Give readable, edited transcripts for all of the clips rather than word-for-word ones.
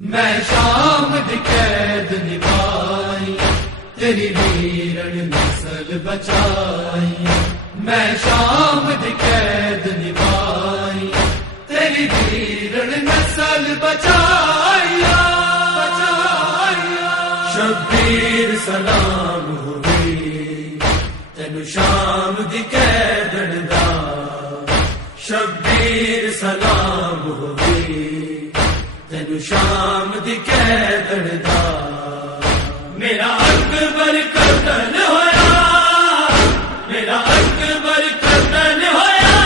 میں شام دی قید نبھائی تیری ویرن نسل بچائی، میں شام دی قید نبھائی تیری ویرن نسل بچائی، شبیر سلام ہوئی تینو شام دی قیدن دا، شبیر سلام ہوئی تینو شام دی قیدن دا، میرا اکبر قتل ہویا، میرا اکبر قتل ہویا،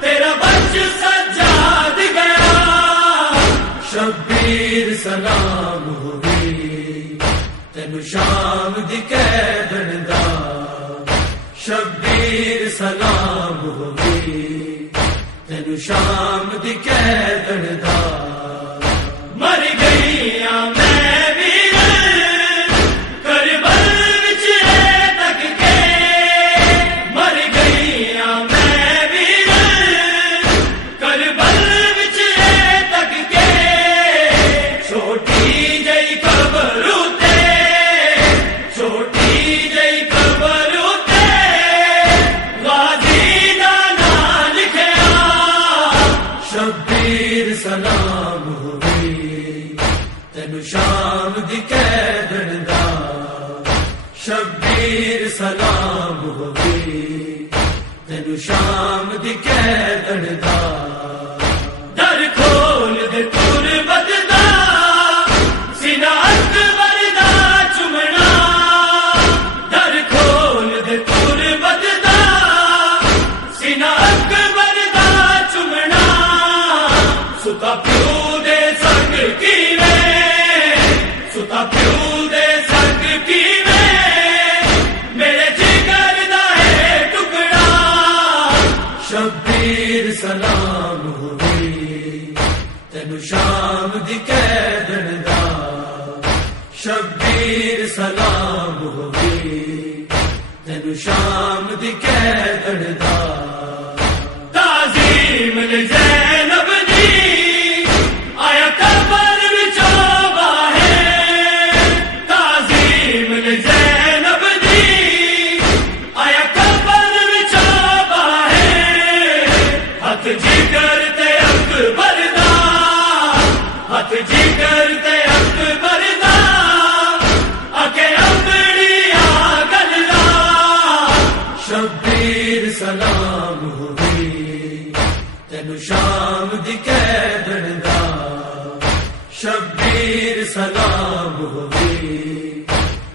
تیرا بچ سجاد گیا، شبیر سلام ہوئی تینو شام دی قیدن دا، شبیر سلام ہوئی تینو شام دی قیدن دا، مر گئی میں ویر کربل وچ تک کے، مر گئی میں ویر کربل وچ تک کے، چھوٹی جئی قبر اتے، چھوٹی جئی قبر اتے غازی دا نام لکھیا، شبیر سلام ہوئی تینو شام دی قیدن دا، شبیر سلام ہوئی تینو شام دی قیدن دا، در کھول دے تربت دا سینہ اکبر دا چمنا، در کھول دے تربت دا سینہ اکبر دا چمنا، ستا پیو دے سنگ کی میں، ستا پیو دے سنگ کی میں، میرے جگر دا ہے ٹکڑا، شبیر سلام ہوئی تینو شام دی قیدن دا، شبیر سلام ہوئی تینو شام دی قیدن دا، تعظیم زینب دی آیا قبر وچوں باہر، تعظیم زینب دی آیا قبر وچوں باہر، ہاتھ جگر تے اکبر دا، ہاتھ جگر تے اکبر دا، اکے اپنی آگل دا، شبیر سلام ہوئی تینو شام دی قیدن دا، شبیر سلام ہوئی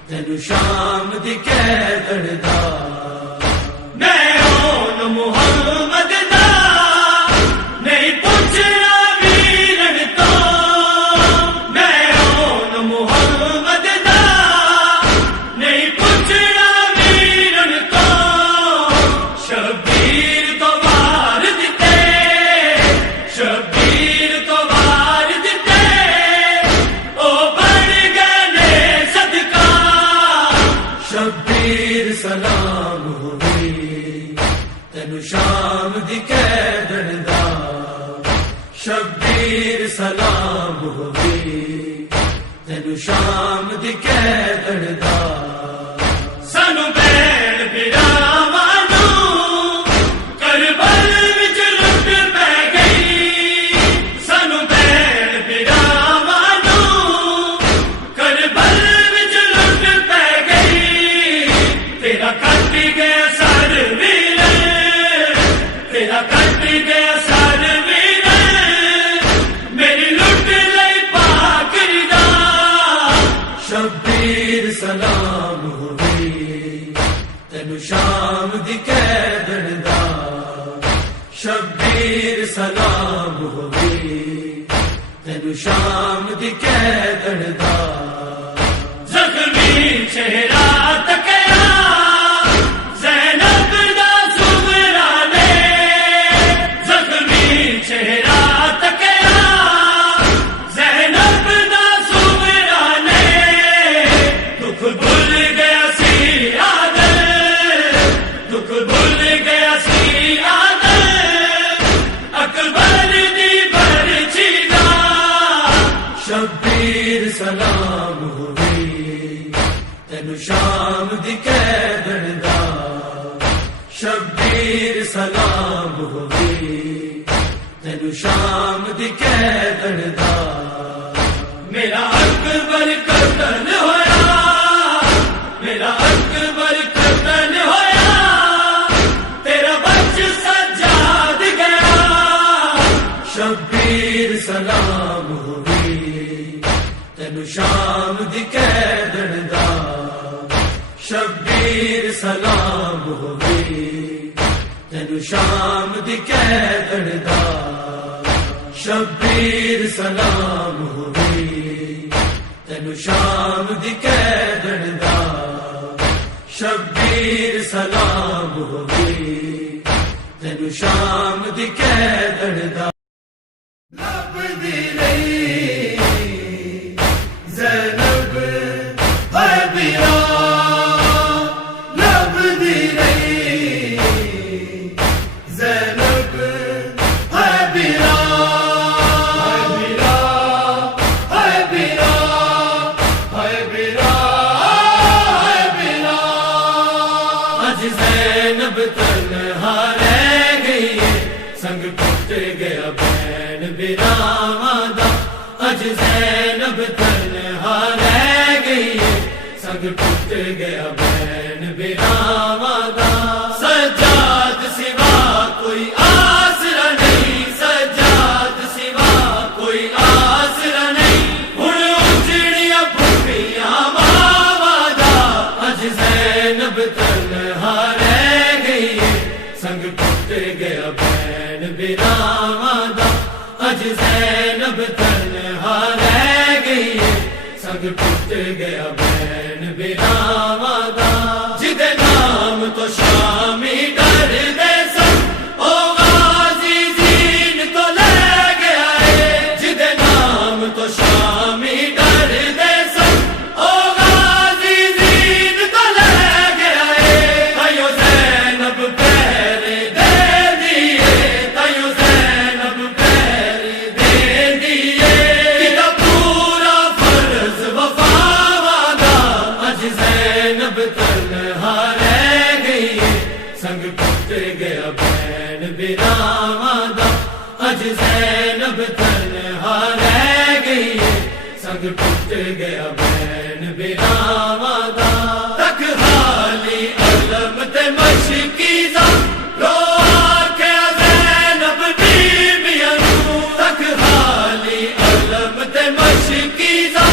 تینو شام دی قیدن دا، میں اون محمد دا نہیں پوچھنا ویرن تو، میں اون محمد دا نہیں پوچھنا ویرن تو، شبیر تو وار دتے، شبیر تو وار دتے، او بن گئے صدقہ، شبیر سلام ہوئی تینو شام دی قیدن دا، شبیر سلام ہوئی تینو شام دی قیدن دا، سانو بین براواں نوں کربل وچ لٹ پے گئی، سانو بین براواں نوں کربل وچ لٹ پے گئی، تیرا کٹ گیا سر ویر، تیرا کٹ گیا سر ویر، میری لٹ لئی پاکر دا، شبیر سلام ہوئی تینو شام دی قیدن دا، شبیر سلام ہوئی تینو شام دی قیدن دا، زخمی چہرہ تکیا زینب دا زمرہ نے، زخمی چہرہ تکیا زینب دا زمرہ نے، دکھ بھول گیا سی عادل، دکھ بھول گیا سی عادل، اکبر دی برچی دا، شام دی قیدن دا میرا اکبر قتل ہویا میرا اکبر قتل ہویا تیرا بچ سجاد گیا شبیر سلام ہوئی تینو شام دی قیدن دا شبیر سلام ہوئی تینو شام دی قیدن دا شبیر سلام ہوئی تینو شام دی قیدن دا شبیر سلام ہوئی تینو شام دی قیدن دا لب دی رہی زینب ہے بیرا لب دی رہی زینب ہے بیرا زینب تنہا رہ گئی ہے سنگ ٹوٹ گیا بین براواں دا اج زینب تنہا رہ گئی ہے سنگ ٹوٹ گیا بین براواں دا سجاد سوا کوئی آسرا نہیں سجاد سوا کوئی آسرا نہیں ہن اجڑیاں بھٹیاں ماواں دا اج زینب تنہا رہ گئی ہے سنگ ٹوٹ گیا بین براواں دا اج زینب تنہا رہ گئی ہے سنگ ٹوٹ گیا بین براواں دا جدے نام تو شامی ڈر دے سن او غازی زین تو لے گیا ہے جدے نام تو شامی ڈر دے سن او غازی زین تو لے گیا ہے تائیو زینب پیر دے دیئے تائیو زینب پیر دے دیئے کتا پورا فرض وفاواں دا اج زینب تنہا رہ گئی ہے سنگ ٹوٹ گیا بین براواں دا اج زینب تنہا رہ گئی ہے سنگ ٹوٹ گیا بین براواں دا تک حالی علم تے مشکی دا رو آکھیا زینب بیبیاں نوں تک حالی علم تے مشکی دا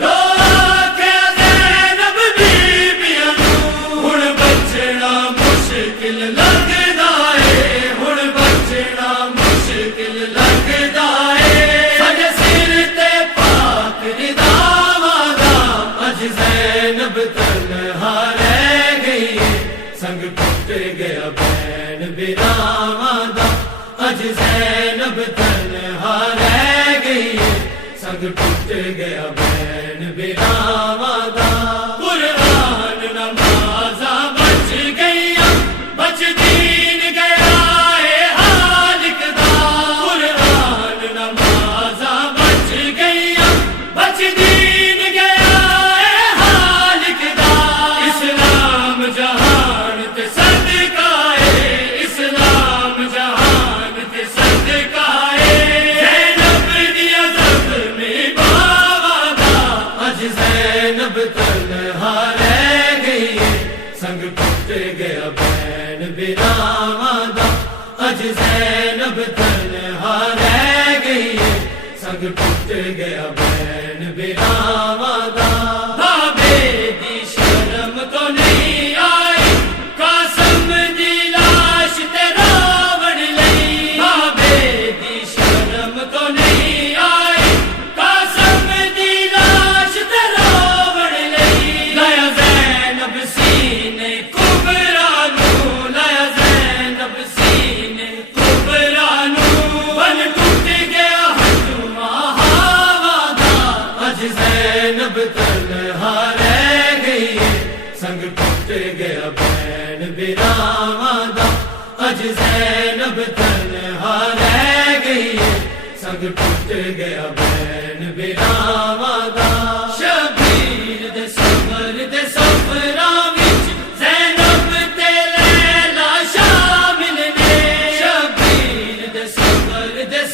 رو آکھیا زینب بیبیاں نوں ہن بچنا مشکل لگدا اے ہن بچنا مشکل لگدا اے ساڈے سر تے پاک رداواں دا اج زینب تنہا رہ گئی ہے سنگ ٹوٹ گیا بین براواں دا اج زینب تنہا رہ گئی ہے سنگ ٹوٹ گیا بین براواں دا قرآن نمازاں بچ گئیاں بچ دین گیا اے حالق دا قرآن نمازاں بچ گئیاں بچ دین گیا اے حالق دا اسلام جہان تے صدقہ اے اسلام جہان تے صدقہ اے زینب دیا زخمی باواں دا اج زینب تنہا رہ گئی ہے سنگ ٹوٹ گیا بین براواں دا اج زینب تنہا رہ گئی ہے سنگ ٹوٹ گیا بین براواں دا بابے دی شرم تو نہیں آئی قاسم دی لاش تے راوڑ لئی بابے دی شرم تو نہیں آئی قاسم دی لاش تے راوڑ لئی لایا زینب سینے کبرا نوں لایا زینب سینے کبرا نوں بن ٹوٹ گیا ہنجواں ہاواں دا اج زینب تنہا رہ گئی ہے سنگ ٹوٹ گیا بین براواں دا اج زینب تنہا رہ گئی ہے سنگ ٹوٹ گیا بین براواں دا شبیر دے صبر دے سفراں وچ زینب تے لیلا شامل نے شبیر دے صبر دے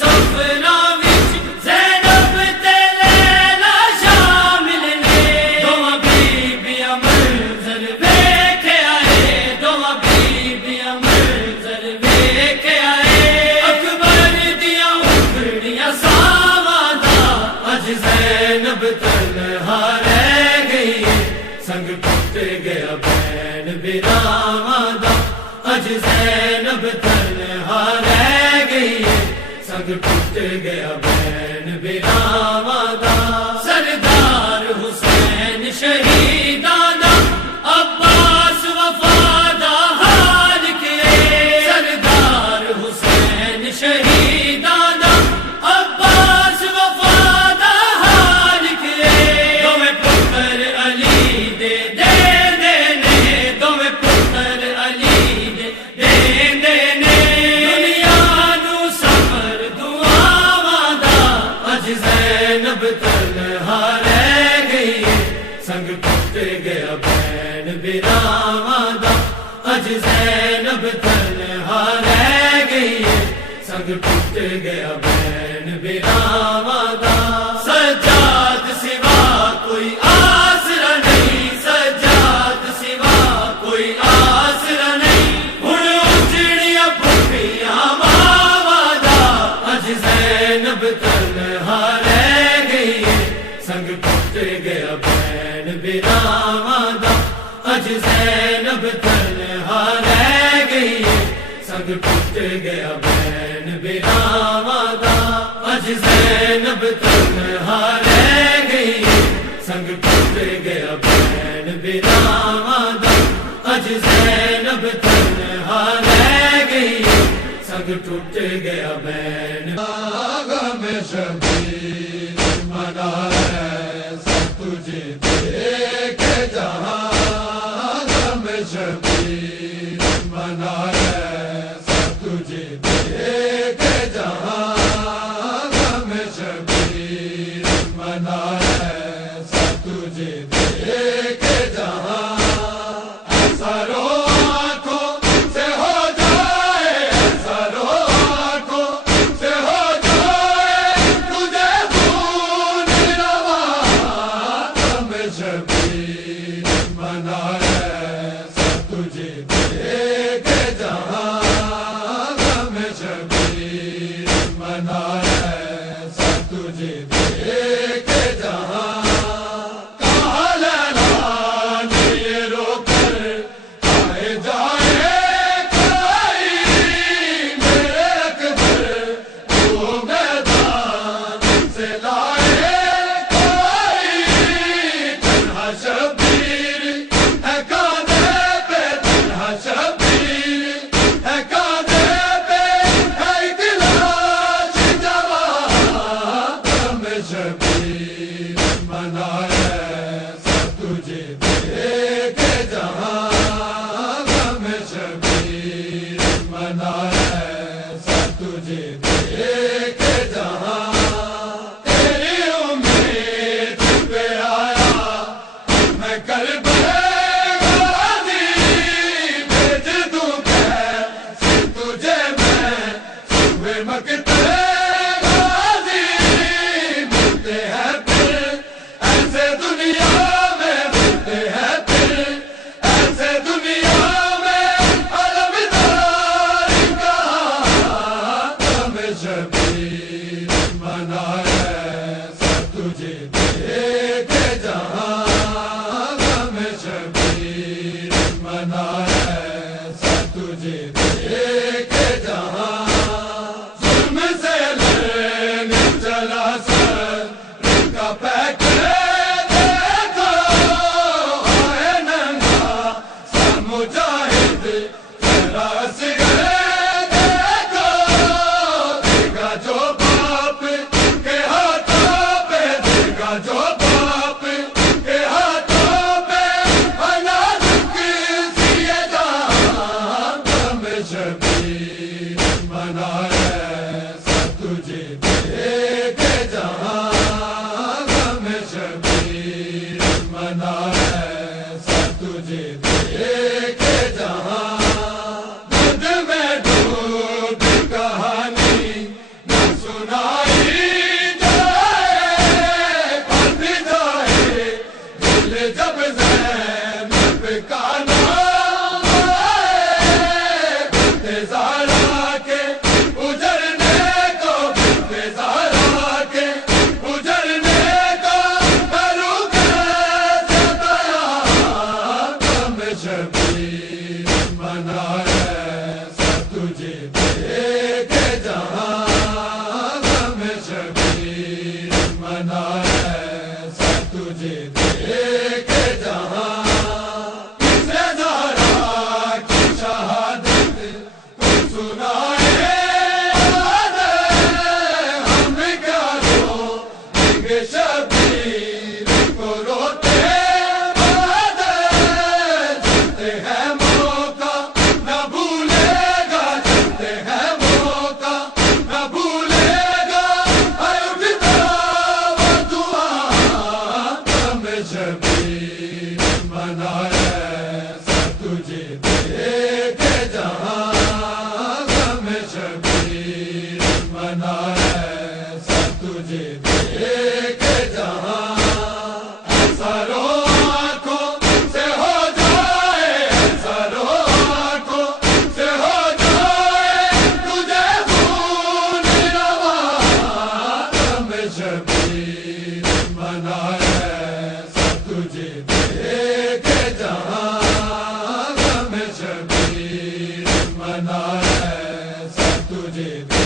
اج زینب تنہا رہ گئی ہے، سنگ ٹوٹ گیا بین براواں دا، سردار حسین شہیداں دا عباس وفا دا حال کے، سردار حسین شہیداں دا عباس وفا دا حال کے، دوویں پتر علی دے دے نے، دوویں پتر علی دے دے نے، دنیا نو سفر دعاواں دا، اج زینب تنہا رہ گئی ہے، سنگ ٹوٹ گیا بین براواں دا، اج زینب تنہا رہ گئی ہے، سنگ ٹوٹ گیا بین براواں دا، سجاد سوا کوئی آسرا نہیں، سجاد سوا کوئی آسرا نہیں، ہن اجڑیاں بھٹیاں ماواں دا، اج زینب تنہا رہ گئی ہے، سنگ ٹوٹ گیا بین براواں دا، اج زینب تنہا رہ گئی ہے، سنگ ٹوٹ گیا بین براواں دا، اج زینب تنہا رہ گئی ہے، سنگ ٹوٹ گیا بین براواں دا، اج زینب تنہا رہ گئی ہے، سنگ ٹوٹ گیا بین غم شبیر منا ہے سب تجھے دیکھے جہاں، غم شبیر منا ہے سب تجھے دیکھے جہاں، غم شبیر منا ہے سب تجھے دیکھے جہاں، ایسا رو آنکھوں سے ہو جائے، ایسا رو آنکھوں سے ہو جائے تجھے خون رواں، غم شبیر منا ہے سب تجھے دیکھے جہاں، غم شبیر منا ہے سب تجھے دیکھے جہاں، کہاں لیلا نے یہ رو کر آئے جائے کھائی، میرے اکبر وہ میدان سے لائے کھائی، تنہا شبیر ہے کاندھے پہ، تنہا شبیر ہے کاندھے پہ، ہے ایک لاش جوان، غم شبیر منا ہے سب تجھے دیکھے جہاں، غم شبیر منا ہے سب تجھے دیکھے جہاں، تیری امید پہ آیا میں کربلا غازی، بھیج دوں کیسے تجھے میں صبح مقتل غازی، ملتے ہیں پھر ایسے دنیا میں، ملتے ہیں پھر ایسے دنیا میں، علمدار کہاں، غم شبیر منا ہے سب تجھے دیکھے جہاں، غم شبیر منا ہے سب تجھے دیکھے جہاں، ظلم سے لڑنے چلا سر کا پیک دیکھو، آئے ننگا سا مجاہد ذرا اصغر دیکھو، دے گا جو باپ کے ہاتھوں پہ، دے گا جو باپ کے ہاتھوں پہ، نازک سی یہ جان، غم شبیر منا ہے سب تجھے دیکھے جہاں، غم شبیر منا ہے سب تجھے دیکھے جہاں، دودھ میں ڈوب کہانی نہ سنائی جائے، پھٹ جائے دل جب زینب کا نام آئے، بنتے زہرا کے اجڑنے کو، بنتے زہرا کے اجڑنے کو، کروں کیسے بیان، غم شبیر منا ہے کے جہاں غم شبیر منائے سب تجھے دیکھ جہاں سرو آنکھوں سے ہو جائے سرو آنکھوں سے ہو جائے تجھے خون روا غم شبیر منائے سب تجھے دیکھ جہاں غم شبیر منائے سب تجھے